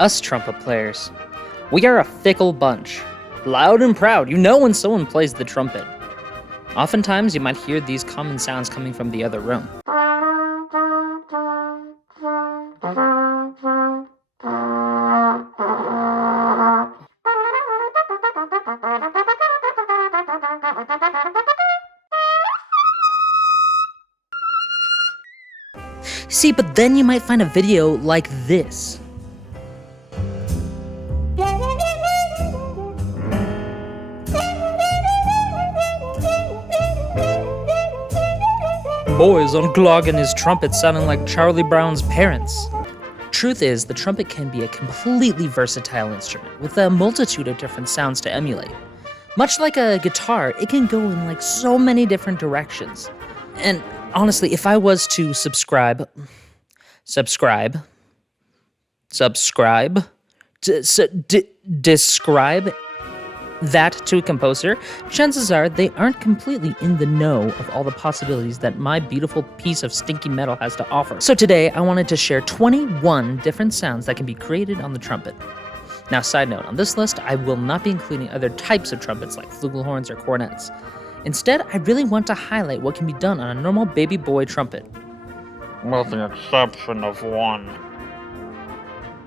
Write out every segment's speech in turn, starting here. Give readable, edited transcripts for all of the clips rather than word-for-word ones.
Us trumpet players, we are a fickle bunch. Loud and proud, you know when someone plays the trumpet. Oftentimes, you might hear these common sounds coming from the other room. See, but then you might find a video like this. Boy's unclogging his trumpet sounding like Charlie Brown's parents. Truth is, the trumpet can be a completely versatile instrument with a multitude of different sounds to emulate. Much like a guitar, it can go in like so many different directions. And honestly, if I was to describe that to a composer, chances are they aren't completely in the know of all the possibilities that my beautiful piece of stinky metal has to offer. So today, I wanted to share 21 different sounds that can be created on the trumpet. Now, side note, on this list, I will not be including other types of trumpets like flugelhorns or cornets. Instead, I really want to highlight what can be done on a normal baby boy trumpet. With the exception of one.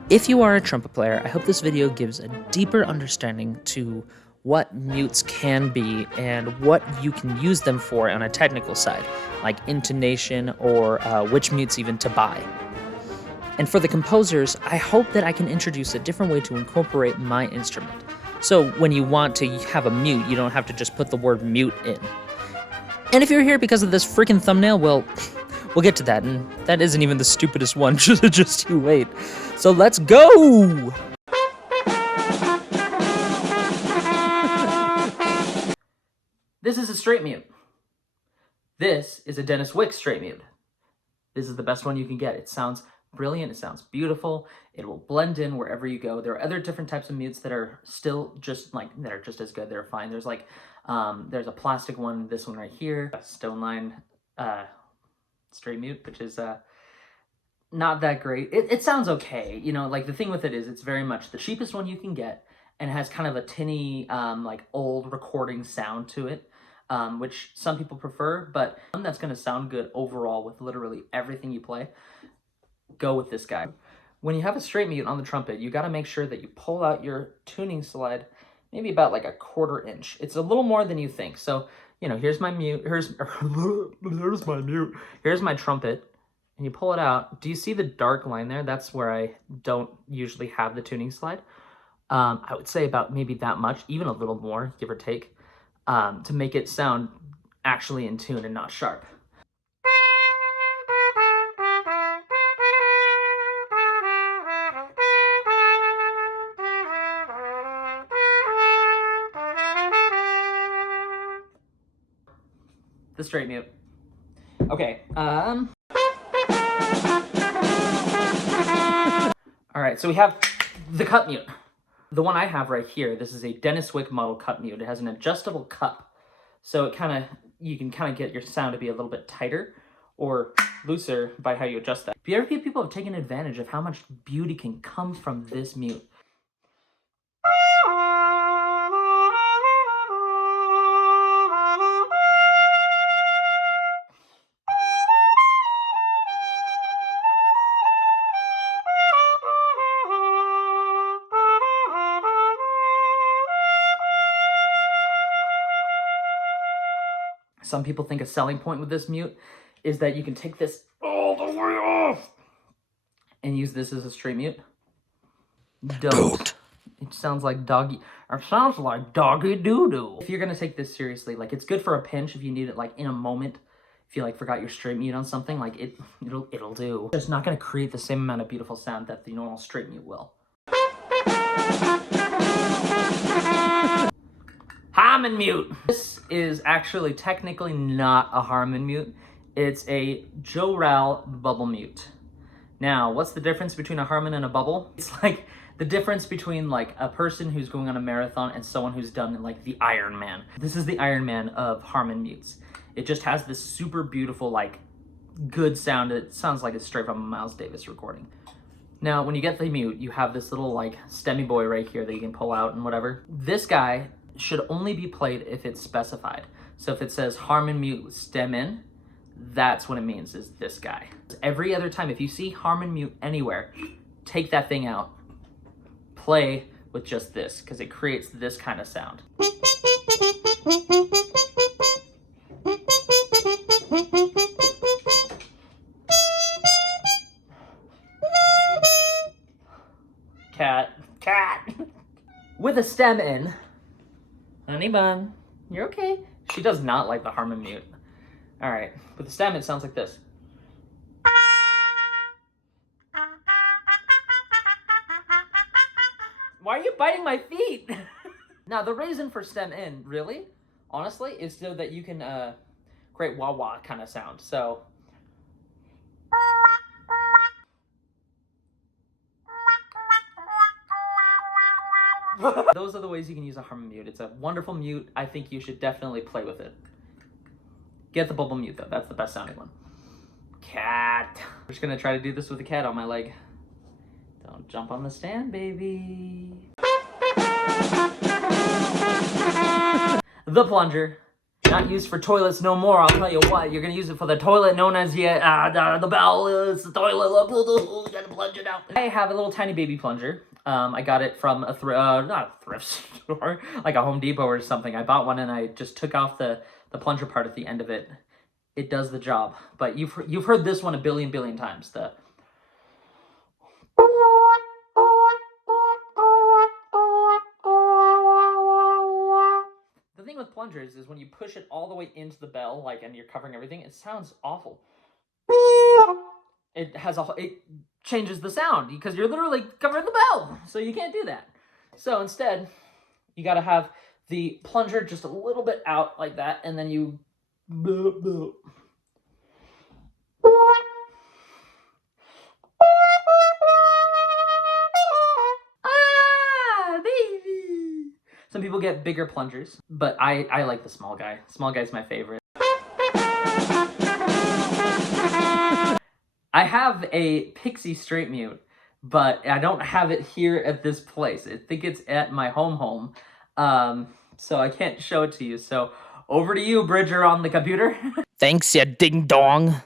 If you are a trumpet player, I hope this video gives a deeper understanding to what mutes can be and what you can use them for on a technical side, like intonation or which mutes even to buy. And for the composers, I hope that I can introduce a different way to incorporate my instrument. So when you want to have a mute, you don't have to just put the word mute in. And if you're here because of this freaking thumbnail, well, we'll get to that, and that isn't even the stupidest one, just you wait. So let's go! This is a straight mute. This is a Dennis Wick straight mute. This is the best one you can get. It sounds brilliant, it sounds beautiful, it will blend in wherever you go. There are other different types of mutes that are still just as good, they're fine. There's like, there's a plastic one, this one right here, a stone line straight mute, which is not that great. It sounds okay, you know, like the thing with it is it's very much the cheapest one you can get, and it has kind of a tinny, like old recording sound to it, which some people prefer, but one that's gonna sound good overall with literally everything you play, go with this guy. When you have a straight mute on the trumpet, you gotta make sure that you pull out your tuning slide maybe about like a 1/4 inch. It's a little more than you think. So, you know, here's my mute, here's my trumpet, and you pull it out. Do you see the dark line there? That's where I don't usually have the tuning slide. I would say about maybe that much, even a little more, give or take, to make it sound actually in tune and not sharp. The straight mute. Okay, all right, so we have the cup mute. The one I have right here, this is a Dennis Wick model cup mute. It has an adjustable cup, so it you can kind of get your sound to be a little bit tighter or looser by how you adjust that. Very few people have taken advantage of how much beauty can come from this mute. Some people think a selling point with this mute is that you can take this all the way off and use this as a straight mute. Don't. It sounds like doggy. Or sounds like doggy doo-doo. If you're gonna take this seriously, like it's good for a pinch if you need it like in a moment. If you like forgot your straight mute on something, like it'll do. It's not gonna create the same amount of beautiful sound that the normal straight mute will. Harmon mute. This is actually technically not a Harmon mute. It's a Joe Rall bubble mute. Now, what's the difference between a Harmon and a bubble? It's like the difference between like a person who's going on a marathon and someone who's done like the Iron Man. This is the Iron Man of Harmon mutes. It just has this super beautiful, like, good sound. It sounds like it's straight from a Miles Davis recording. Now, when you get the mute, you have this little like stemmy boy right here that you can pull out and whatever. This guy should only be played if it's specified. So if it says Harmon mute stem in, that's what it means, is this guy. Every other time, if you see Harmon mute anywhere, take that thing out. Play with just this, because it creates this kind of sound. Cat. With a stem in. Honey bun, you're okay. She does not like the Harmon mute. All right, with the stem, it sounds like this. Why are you biting my feet? Now, the reason for stem in, really, honestly, is so that you can create wah-wah kind of sound. So, those are the ways you can use a Harmon mute. It's a wonderful mute. I think you should definitely play with it. Get the bubble mute, though. That's the best sounding one. Cat. I'm just gonna try to do this with a cat on my leg. Don't jump on the stand, baby. The plunger. Not used for toilets no more, I'll tell you what. You're gonna use it for the toilet known as the bowel is the toilet. You gotta plunge it out. I have a little tiny baby plunger. I got it from a not a thrift store, like a Home Depot or something. I bought one and I just took off the plunger part at the end of it. It does the job. But you've heard this one a billion times. The thing with plungers is when you push it all the way into the bell, like, and you're covering everything, it sounds awful. It changes the sound because you're literally covering the bell, so you can't do that. So instead, you got to have the plunger just a little bit out like that, and then you. Baby. Some people get bigger plungers, but I like the small guy. Small guy's my favorite. I have a pixie straight mute, but I don't have it here at this place. I think it's at my home. So I can't show it to you. So over to you, Bridger, on the computer. Thanks, ya ding dong.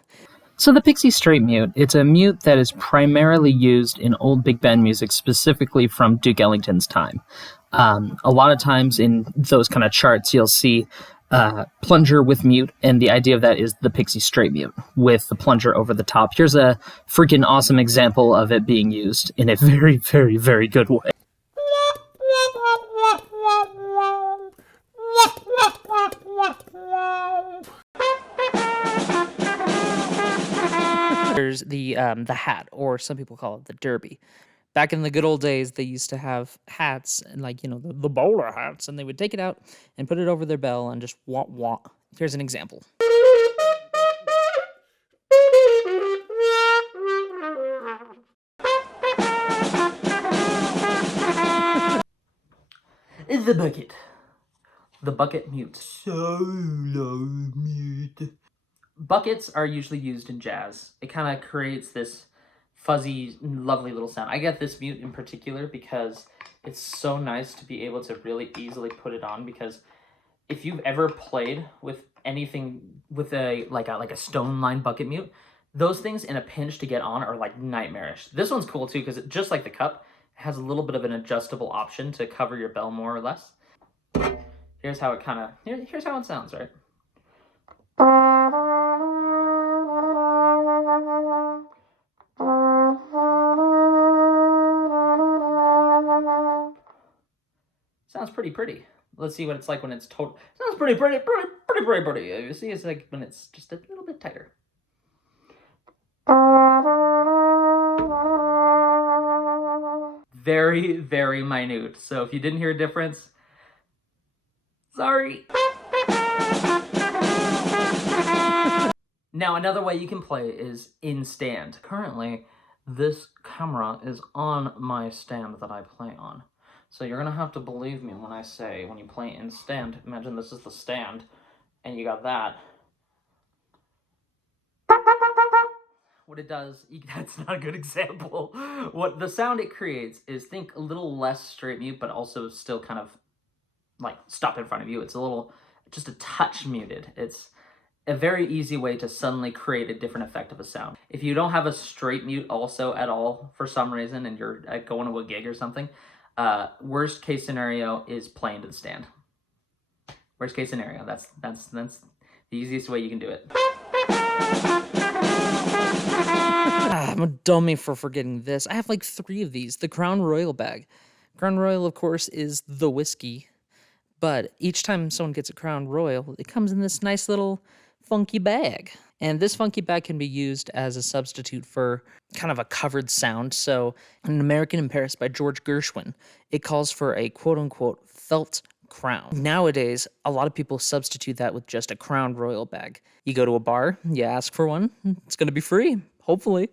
So the pixie straight mute, it's a mute that is primarily used in old big band music, specifically from Duke Ellington's time. A lot of times in those kind of charts, you'll see plunger with mute, and the idea of that is the pixie straight mute with the plunger over the top. Here's a freaking awesome example of it being used in a very, very, very good way. There's the hat, or some people call it the derby. Back in the good old days, they used to have hats, and the bowler hats, and they would take it out and put it over their bell and just wah wah. Here's an example. The bucket. The bucket mute. Solo mute. Buckets are usually used in jazz. It kind of creates this fuzzy, lovely little sound. I get this mute in particular because it's so nice to be able to really easily put it on, because if you've ever played with anything with a stone line bucket mute, those things in a pinch to get on are like nightmarish. This one's cool too because just like the cup, it has a little bit of an adjustable option to cover your bell more or less. Here's how it here's how it sounds, right? Sounds pretty. Let's see what it's like when it's total. Sounds pretty. You see, it's like when it's just a little bit tighter. Very, very minute. So if you didn't hear a difference, sorry. Now, another way you can play is in stand. Currently, this camera is on my stand that I play on. So you're going to have to believe me when I say, when you play in stand, imagine this is the stand, and you got that. what it does, that's not a good example. What the sound it creates is, think a little less straight mute, but also still kind of like stop in front of you. It's a little, just a touch muted. It's a very easy way to suddenly create a different effect of a sound. If you don't have a straight mute also at all for some reason, and you're going to a gig or something, worst case scenario is playing to the stand. Worst case scenario, that's the easiest way you can do it. I'm a dummy for forgetting this. I have like 3 of these. The Crown Royal bag. Crown Royal, of course, is the whiskey. But each time someone gets a Crown Royal, it comes in this nice little funky bag. And this funky bag can be used as a substitute for kind of a covered sound. So, in American in Paris by George Gershwin, it calls for a quote-unquote felt crown. Nowadays, a lot of people substitute that with just a Crown Royal bag. You go to a bar, you ask for one, it's going to be free, hopefully.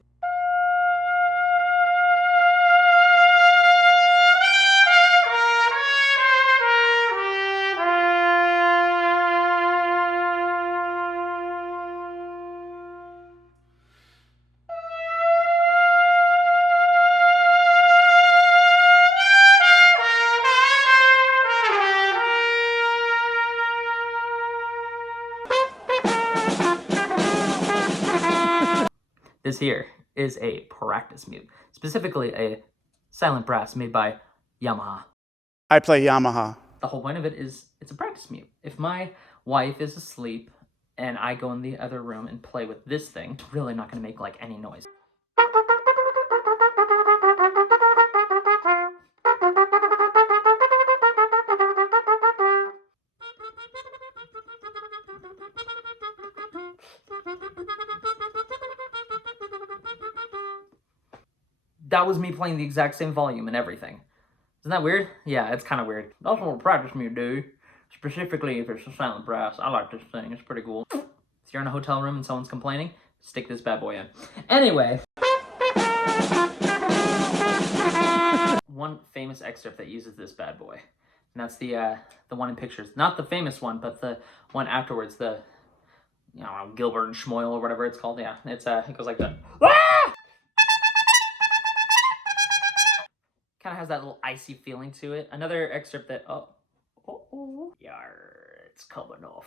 This here is a practice mute, specifically a silent brass made by Yamaha. I play Yamaha. The whole point of it is it's a practice mute. If my wife is asleep and I go in the other room and play with this thing, it's really not going to make like any noise. That was me playing the exact same volume and everything. Isn't that weird? Yeah, it's kind of weird. That's what practice mute do. Specifically if it's a silent brass. I like this thing. It's pretty cool. If you're in a hotel room and someone's complaining, stick this bad boy in. Anyway. One famous excerpt that uses this bad boy. And that's the one in pictures. Not the famous one, but the one afterwards. The, Gilbert and Schmoyle or whatever it's called. Yeah, it goes like that. Ah! Kind of has that little icy feeling to it. Another excerpt that, it's coming off.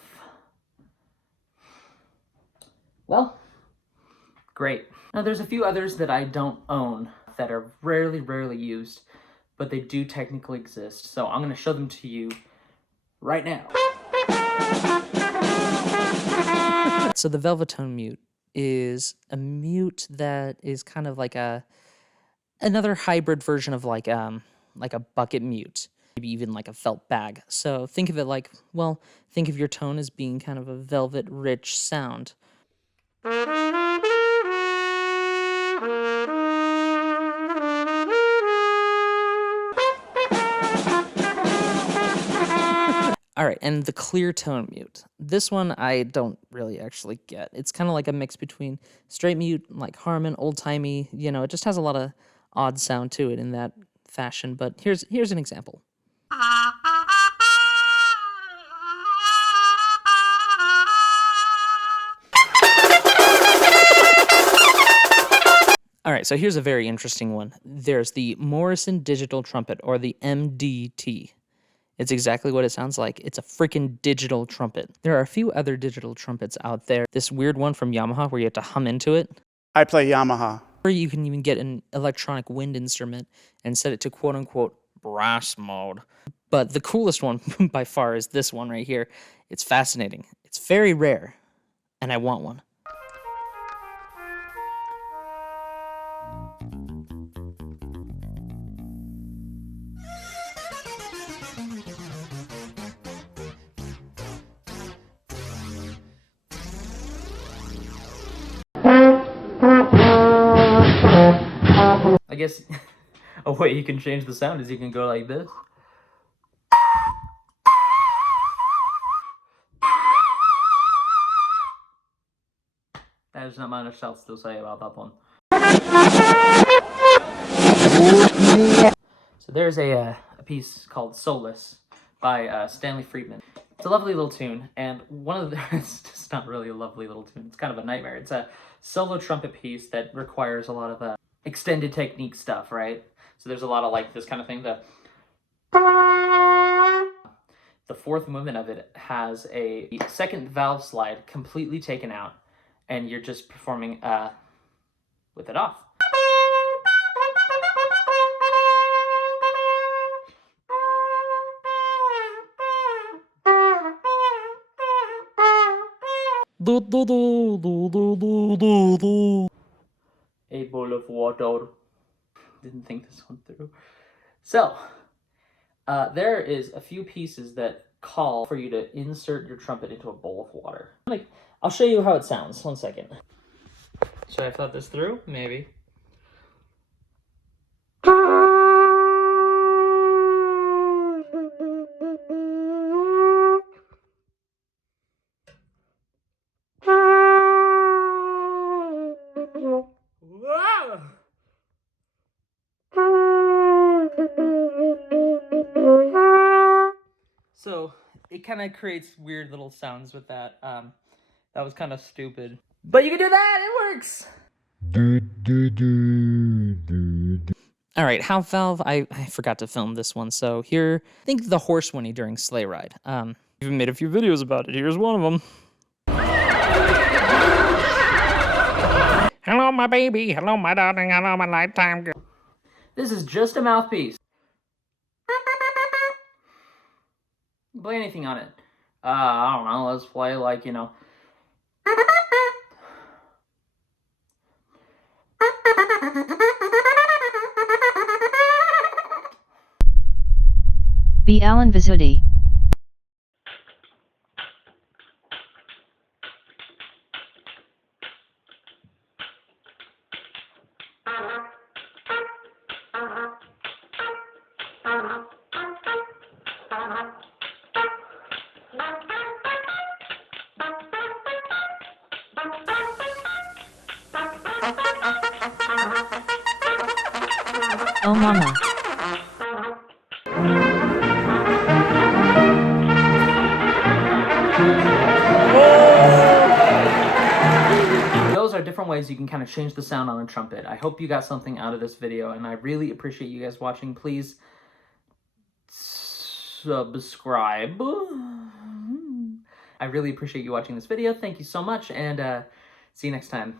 Well, great. Now there's a few others that I don't own that are rarely used, but they do technically exist. So I'm going to show them to you right now. So the Velvetone mute is a mute that is kind of like another hybrid version of like a bucket mute, maybe even like a felt bag. So think of it like, well, think of your tone as being kind of a velvet rich sound. All right, and the clear tone mute. This one I don't really actually get. It's kind of like a mix between straight mute, like Harmon, old-timey, it just has a lot of odd sound to it in that fashion, but here's an example. All right, so here's a very interesting one. There's the Morrison Digital Trumpet, or the MDT. It's exactly what it sounds like. It's a freaking digital trumpet. There are a few other digital trumpets out there. This weird one from Yamaha where you have to hum into it. I play Yamaha. Or you can even get an electronic wind instrument and set it to quote-unquote brass mode. But the coolest one by far is this one right here. It's fascinating. It's very rare, and I want one. I guess a way you can change the sound is you can go like this. There's not much else to say about that one. So there's a piece called Solace by Stanley Friedman. It's a lovely little tune, and one of the, it's just not really a lovely little tune, it's kind of a nightmare. It's a solo trumpet piece that requires a lot of extended technique stuff, right? So there's a lot of like this kind of thing. The fourth movement of it has a second valve slide completely taken out, and you're just performing with it off. Do, do, do, do, do, do, do, do. A bowl of water. Didn't think this one through. So, there is a few pieces that call for you to insert your trumpet into a bowl of water. I'll show you how it sounds. 1 second. Should I have thought this through? Maybe. So it kind of creates weird little sounds with that. That was kind of stupid. But you can do that! It works! All right, half valve. I forgot to film this one, so here, think the horse whinny during Sleigh Ride. Even made a few videos about it. Here's one of them. Hello, my baby. Hello, my darling. Hello, my lifetime girl. This is just a mouthpiece. Play anything on it. I don't know, let's play like, you know. The Allen Vizutti. Oh mama. Those are different ways you can kind of change the sound on a trumpet. I hope you got something out of this video, and I really appreciate you guys watching. Please subscribe. I really appreciate you watching this video. Thank you so much, and see you next time.